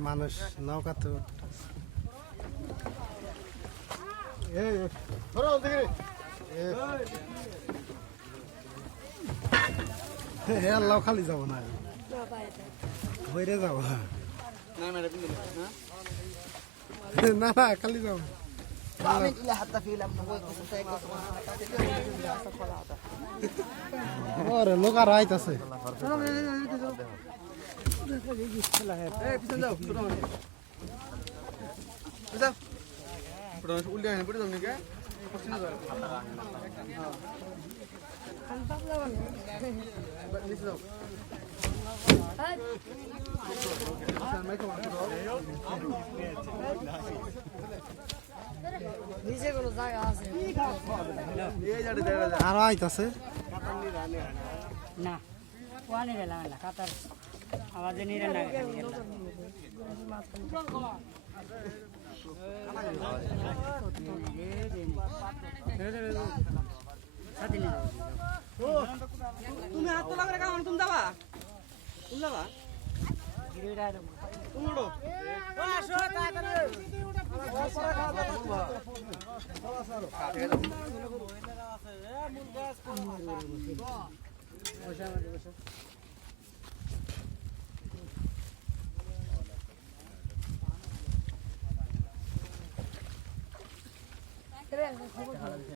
মানুষ নৌকাতে আল্লাহ খালি যাব না বইরে যাব না না খালি যাব লোক আর আইতাছে আরো আইতাছে না পানি রে লাগা কাতার আওয়াজ নিরে না তুমি হাত তো লাগরে কাম তুমি দাবা তুমি দাবা তুমি উড়ো ও আসো তাড়াতাড়ি পরে খাওয়া দাও